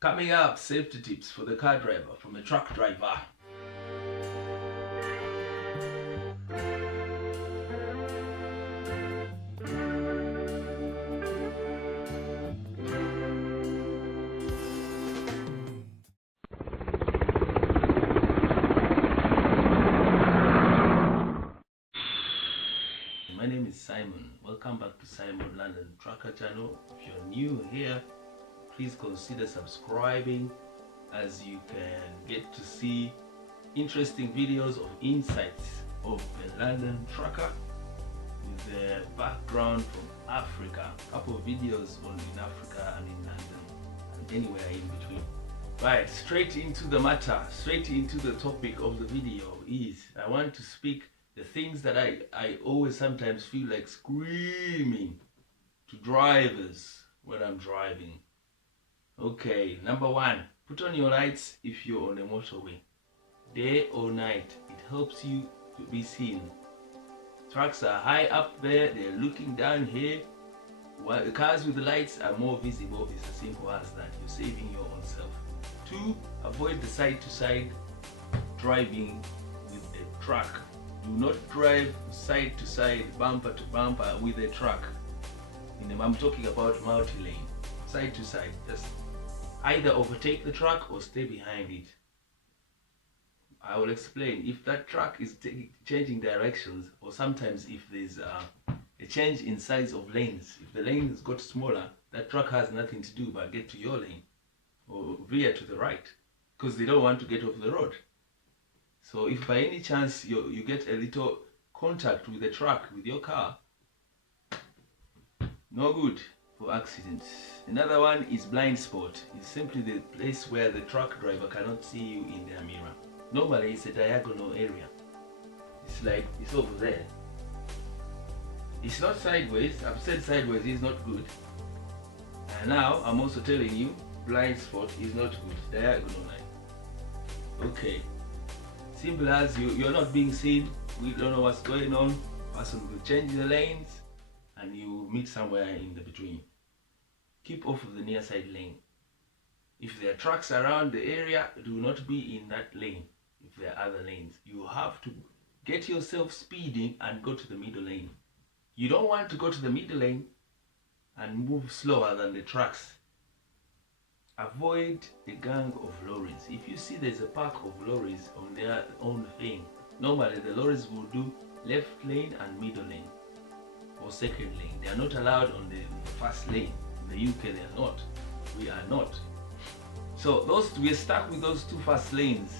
Coming up, safety tips for the car driver from a truck driver. My name is Simon. Welcome back to Simon London Trucker Channel. If you're new here, please consider subscribing, as you can get to see interesting videos of insights of the London trucker with the background from Africa. A couple of videos on in Africa and in London and anywhere in between. Right, straight into the matter, straight into the topic of the video is I want to speak the things that I always sometimes feel like screaming to drivers when I'm driving. Okay, number one, put on your lights if you're on a motorway. Day or night, it helps you to be seen. Trucks are high up there, they're looking down here. While the cars with the lights are more visible, it's as simple as that. You're saving your own self. Two, avoid the side-to-side driving with a truck. Do not drive side to side, bumper to bumper with a truck. I'm talking about multi-lane, side to side. Just either overtake the truck or stay behind it. I will explain. If that truck is changing directions, or sometimes if there's a change in size of lanes, if the lane has got smaller, that truck has nothing to do but get to your lane or veer to the right, because they don't want to get off the road. So if by any chance you get a little contact with the truck, with your car, no good for accidents. Another one is blind spot. It's simply the place where the truck driver cannot see you in their mirror. Normally it's a diagonal area. It's like, it's over there. It's not sideways. I've said sideways is not good. And now I'm also telling you, blind spot is not good. Diagonal line. Okay. Simple as you're not being seen. We don't know what's going on. Person will change the lanes and you meet somewhere in the between. Keep off of the near side lane. If there are trucks around the area, do not be in that lane. If there are other lanes, you have to get yourself speeding and go to the middle lane. You don't want to go to the middle lane and move slower than the trucks. Avoid a gang of lorries. If you see there's a pack of lorries on their own thing, normally the lorries will do left lane and middle lane or second lane. They are not allowed on the first lane. In the UK they are not. We are not. So we're stuck with those two fast lanes,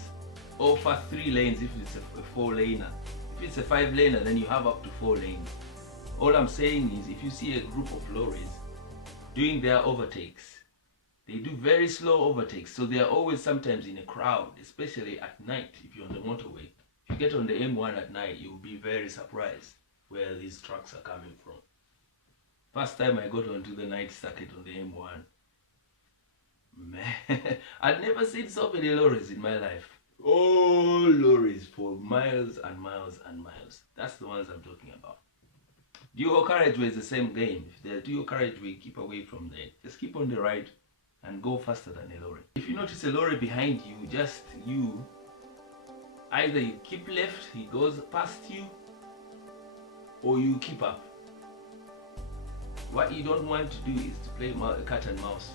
or first three lanes if it's a four laner. If it's a five laner, then you have up to four lanes. All I'm saying is, if you see a group of lorries doing their overtakes, they do very slow overtakes, so they are always sometimes in a crowd, especially at night. If you're on the motorway, if you get on the M1 at night, you'll be very surprised where these trucks are coming from. First time I got onto the night circuit on the M1, man, I'd never seen so many lorries in my life. All lorries for miles and miles and miles. That's the ones I'm talking about. Dual carriageway is the same game. If there's dual carriageway, keep away from there. Just keep on the right and go faster than a lorry. If you notice a lorry behind you, either you keep left, he goes past you, or you keep up. What you don't want to do is to play cat and mouse.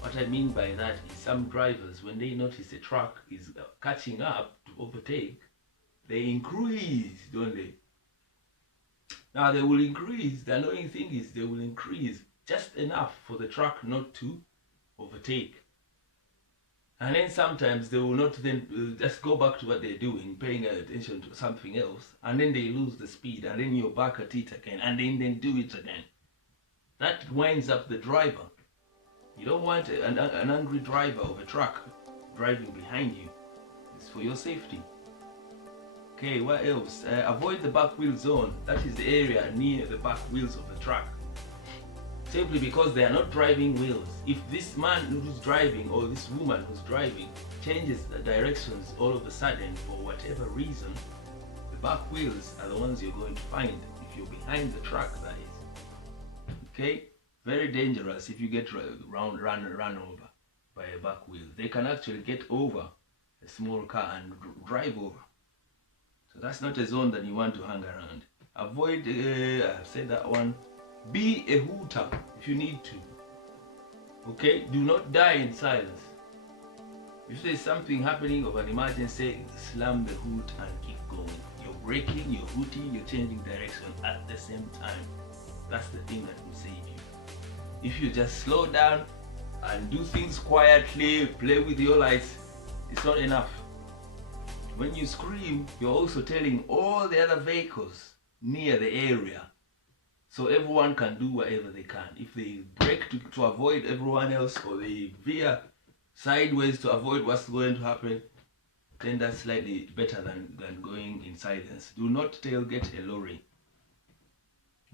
What I mean by that is some drivers, when they notice a truck is catching up to overtake, they increase, don't they? Now they will increase. The annoying thing is they will increase just enough for the truck not to overtake. And then sometimes they will not then just go back to what they're doing, paying attention to something else, and then they lose the speed, and then you're back at it again, and then do it again. That winds up the driver. You don't want an angry driver of a truck driving behind you. It's for your safety. Okay, what else? Avoid the back wheel zone. That is the area near the back wheels of the truck. Simply because they are not driving wheels. If this man who's driving or this woman who's driving changes the directions all of a sudden for whatever reason, the back wheels are the ones you're going to find if you're behind the truck, that is. Okay? Very dangerous if you get run over by a back wheel. They can actually get over a small car and drive over. So that's not a zone that you want to hang around. Avoid, I've said that one. Be a hooter if you need to. Okay, do not die in silence. If there's something happening of an emergency, slam the hood and keep going. You're braking, you're hooting, you're changing direction at the same time. That's the thing that will save you. If you just slow down and do things quietly, play with your lights, it's not enough. When you scream, you're also telling all the other vehicles near the area, so everyone can do whatever they can. If they brake to avoid everyone else, or they veer sideways to avoid what's going to happen, then that's slightly better than going in silence. Do not tailgate a lorry.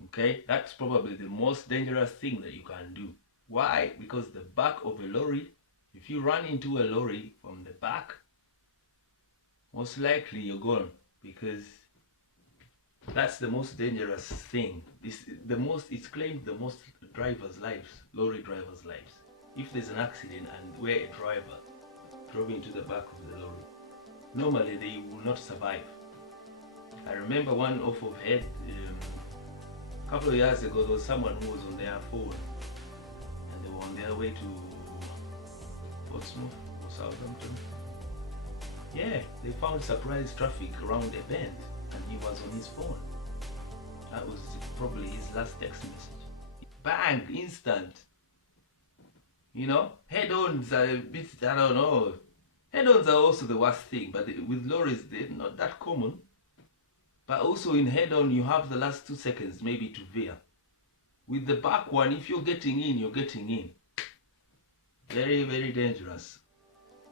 Okay, that's probably the most dangerous thing that you can do. Why? Because the back of a lorry, if you run into a lorry from the back, most likely you're gone, because that's the most dangerous thing. It's claimed the most drivers' lives, lorry drivers' lives. If there's an accident and where a driver drove into the back of the lorry, normally they will not survive. I remember one off of head, a couple of years ago, there was someone who was on their phone and they were on their way to Portsmouth or Southampton. Yeah, they found surprise traffic around a bend and he was on his phone. That was probably his last text message. Bang, instant. You know, head-ons are a bit, I don't know. Head-ons are also the worst thing, but with lorries, they're not that common. But also in head-on, you have the last 2 seconds maybe to veer. With the back one, if you're getting in, you're getting in. Very, very dangerous.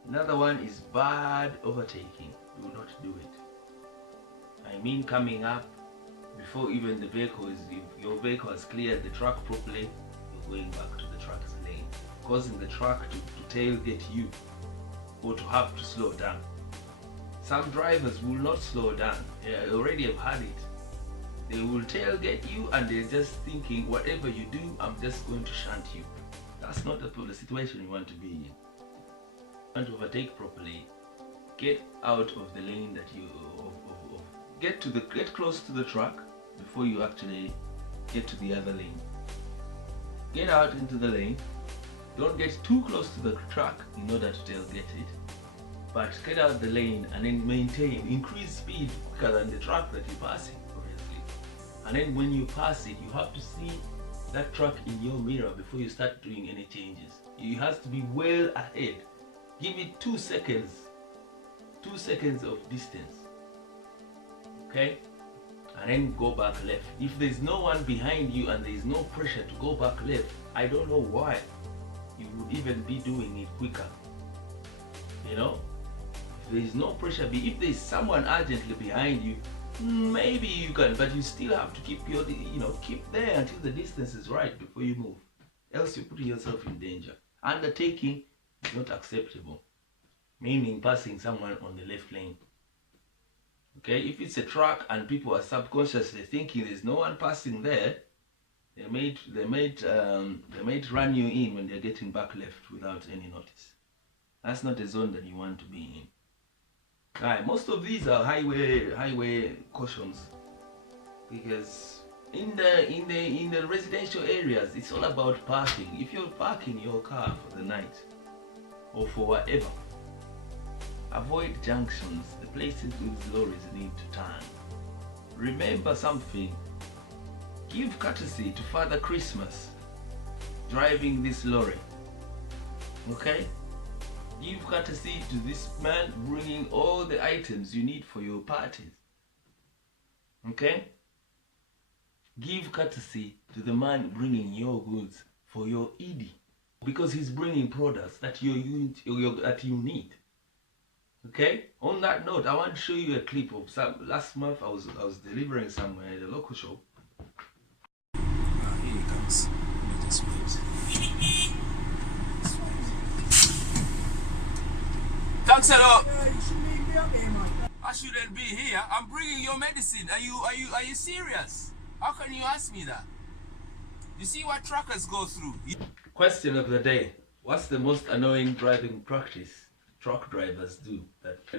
Another one is bad overtaking. Do not do it. I mean, coming up before even the vehicle is, if your vehicle has cleared the track properly, you're going back to the truck's lane, causing the truck to tailgate you or to have to slow down. Some drivers will not slow down. They already have had it. They will tailgate you and they're just thinking, whatever you do, I'm just going to shunt you. That's not the situation you want to be in. You want to overtake properly. Get out of the lane that you get close to the truck before you actually get to the other lane. Get out into the lane. Don't get too close to the truck in order to tailgate it, but get out the lane and then increase speed quicker than the truck that you're passing, obviously. And then when you pass it, you have to see that truck in your mirror before you start doing any changes. It has to be well ahead. Give it 2 seconds. 2 seconds of distance. Okay? And then go back left. If there's no one behind you and there's no pressure to go back left, I don't know why you would even be doing it quicker. You know? If there's no pressure, if there's someone urgently behind you, maybe you can, but you still have to keep keep there until the distance is right before you move. Else you're putting yourself in danger. Undertaking is not acceptable. Meaning passing someone on the left lane. Okay, if it's a truck and people are subconsciously thinking there's no one passing there, they might run you in when they're getting back left without any notice. That's not a zone that you want to be in. Right, most of these are highway cautions, because in the residential areas, it's all about parking. If you're parking your car for the night or for whatever, avoid junctions, the places with lorries need to turn. Remember something, give courtesy to Father Christmas driving this lorry. Okay? Give courtesy to this man bringing all the items you need for your parties. Okay? Give courtesy to the man bringing your goods for your Eid, because he's bringing products that you need. Okay? On that note, I want to show you a clip of last month I was delivering somewhere at a local shop. Here he comes. Let us wait. Thanks a lot. I shouldn't be here. I'm bringing your medicine. Are you serious? How can you ask me that? You see what truckers go through? Question of the day. What's the most annoying driving practice truck drivers do?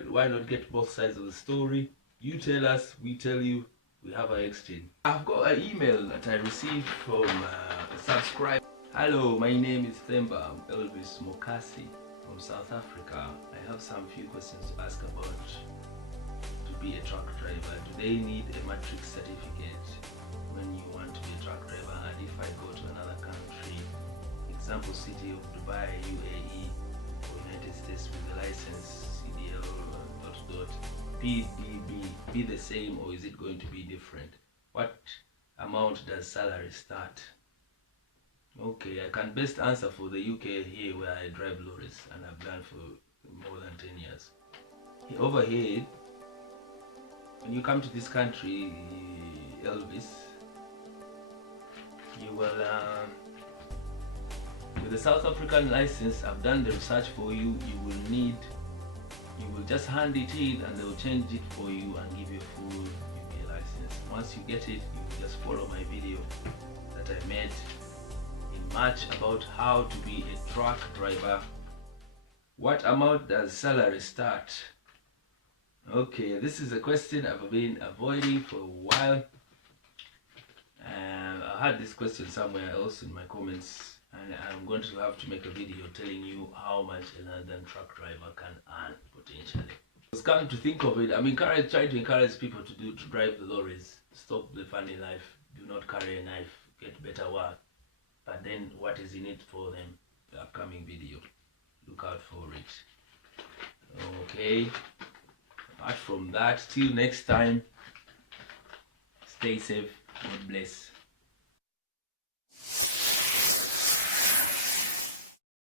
Why not get both sides of the story? You tell us, we tell you, we have an exchange. I've got an email that I received from a subscriber. Hello, my name is Themba Elvis Mokasi from South Africa. I have some few questions to ask about to be a truck driver. Do they need a matric certificate when you want to be a truck driver? And if I go to another country, example city of Dubai, UAE, or United States with a license, CDL, PDB, be the same or is it going to be different? What amount does salary start? Okay, I can best answer for the UK here where I drive lorries and I've done for more than 10 years. Over here, when you come to this country, Elvis, you will, with the South African license, I've done the research for you, you will just hand it in and they will change it for you and give you a full UK license. Once you get it, you will just follow my video that I made in March about how to be a truck driver. What amount does salary start? Okay, this is a question I've been avoiding for a while. I had this question somewhere else in my comments, and I'm going to have to make a video telling you how much a London truck driver can earn potentially. It's come to think of it, I'm trying to encourage people to drive the lorries, stop the funny life, do not carry a knife, get better work. But then what is in it for them? The upcoming video, look out for it. Okay, apart from that, till next time, stay safe, God bless.